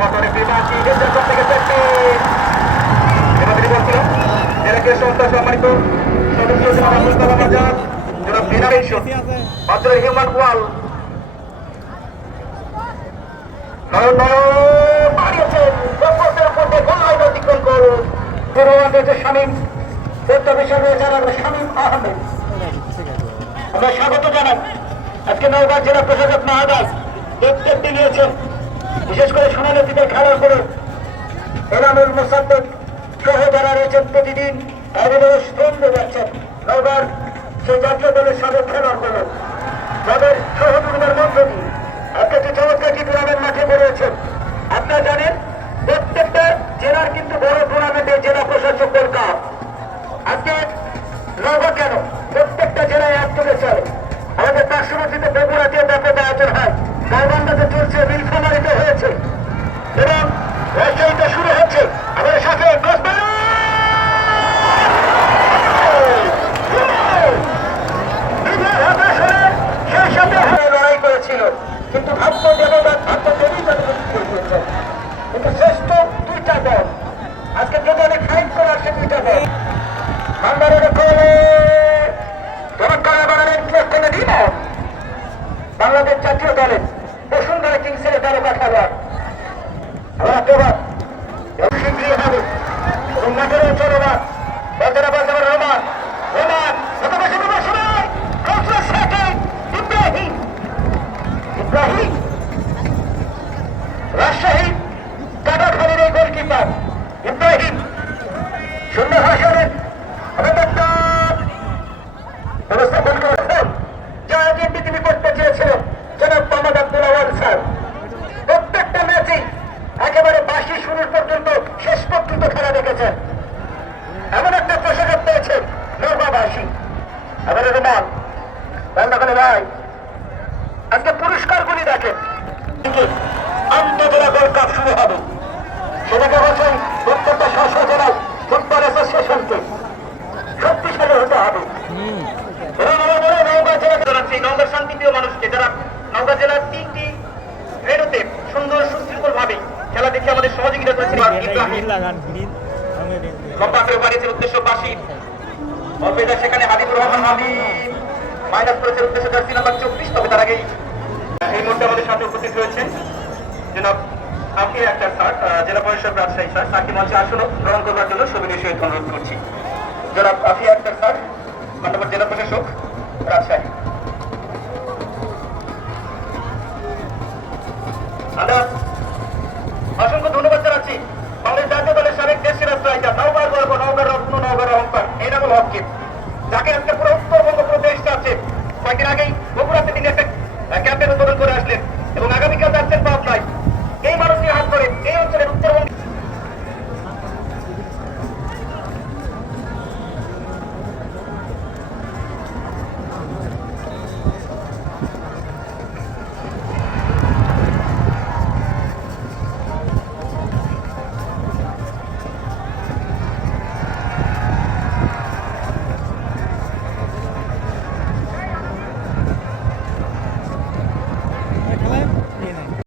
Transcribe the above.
মোটরে বিবাসী থেকে সেফটি এবার তিনি বলছিল জেলাকে সংস্থা সম্মানিত সদস্য জনাব মুস্তাফা বাজার জনাব জেনারেশন মাত্র হিউম্যান ওয়াল। নয়ন নয়ন মারিয়েছেন ফোকাসের মধ্যে আমরা স্বাগত জানাই। আজকে নওগাঁ জেলা প্রশাসক মহাদাস নিয়েছেন বিশেষ করে সোনালীদের খেলা পরে এনামুল মোসাদ্দেক সহ যারা রয়েছেন প্রতিদিন এগুলো স্তম্ভ যাচ্ছেন নবার সে জাতীয় দলের সাবেক খেলার পরে যাদের সহযোগিতার মধ্য দিয়ে প্রত্যেকটা ম্যাচেই একেবারে বাসি শুরুর পর্যন্ত শেষ পর্যন্ত খেলা দেখেছেন। এমন একটা প্রশাসক পেয়েছেন নৌকাবাসী এবারে রুমান ভাই আজকে পুরস্কারগুলি দেখেন। আন্তজেলা গোল্ড কাপ শুরু হবে। সেটাকে বলছেন প্রত্যেকটা শাসক জেলায় ফুটবল অ্যাসোসিয়েশনকে শক্তিশালী হতে হবে। এবং আমার মনে হয় নওগাঁ জেলা জানাচ্ছি নওগাঁ শান্তিপ্রিয় মানুষকে যারা নওগাঁ জেলার তিনটি খেলা দেখে আমাদের সহযোগিতা করেছেন ইব্রাহিম। লাগান গ্রিন রঙের লম্বা করে বাড়িয়েছেন উদ্দেশ্য বাসী অল্পেদা সেখানে হাবিবুর রহমান হাবিব। মাইনাস করেছে উদ্দেশ্য জার্সি নাম্বার চব্বিশ তবে তার আগেই। এই মুহূর্তে আমাদের সাথে উপস্থিত রয়েছেন জনাব সাকি একটা স্যার জেলা পরিষদ রাজশাহী স্যার। সাকি মঞ্চে আসন গ্রহণ করবার জন্য সবিনয় সহিত অনুরোধ করছি। জনাব আফিয়া আক্তার স্যার মান্যবর জেলা প্রশাসক রাজশাহী। যাকে আজকে পুরো উত্তরবঙ্গ পুরো চাচ্ছে। কয়েকদিন আগেই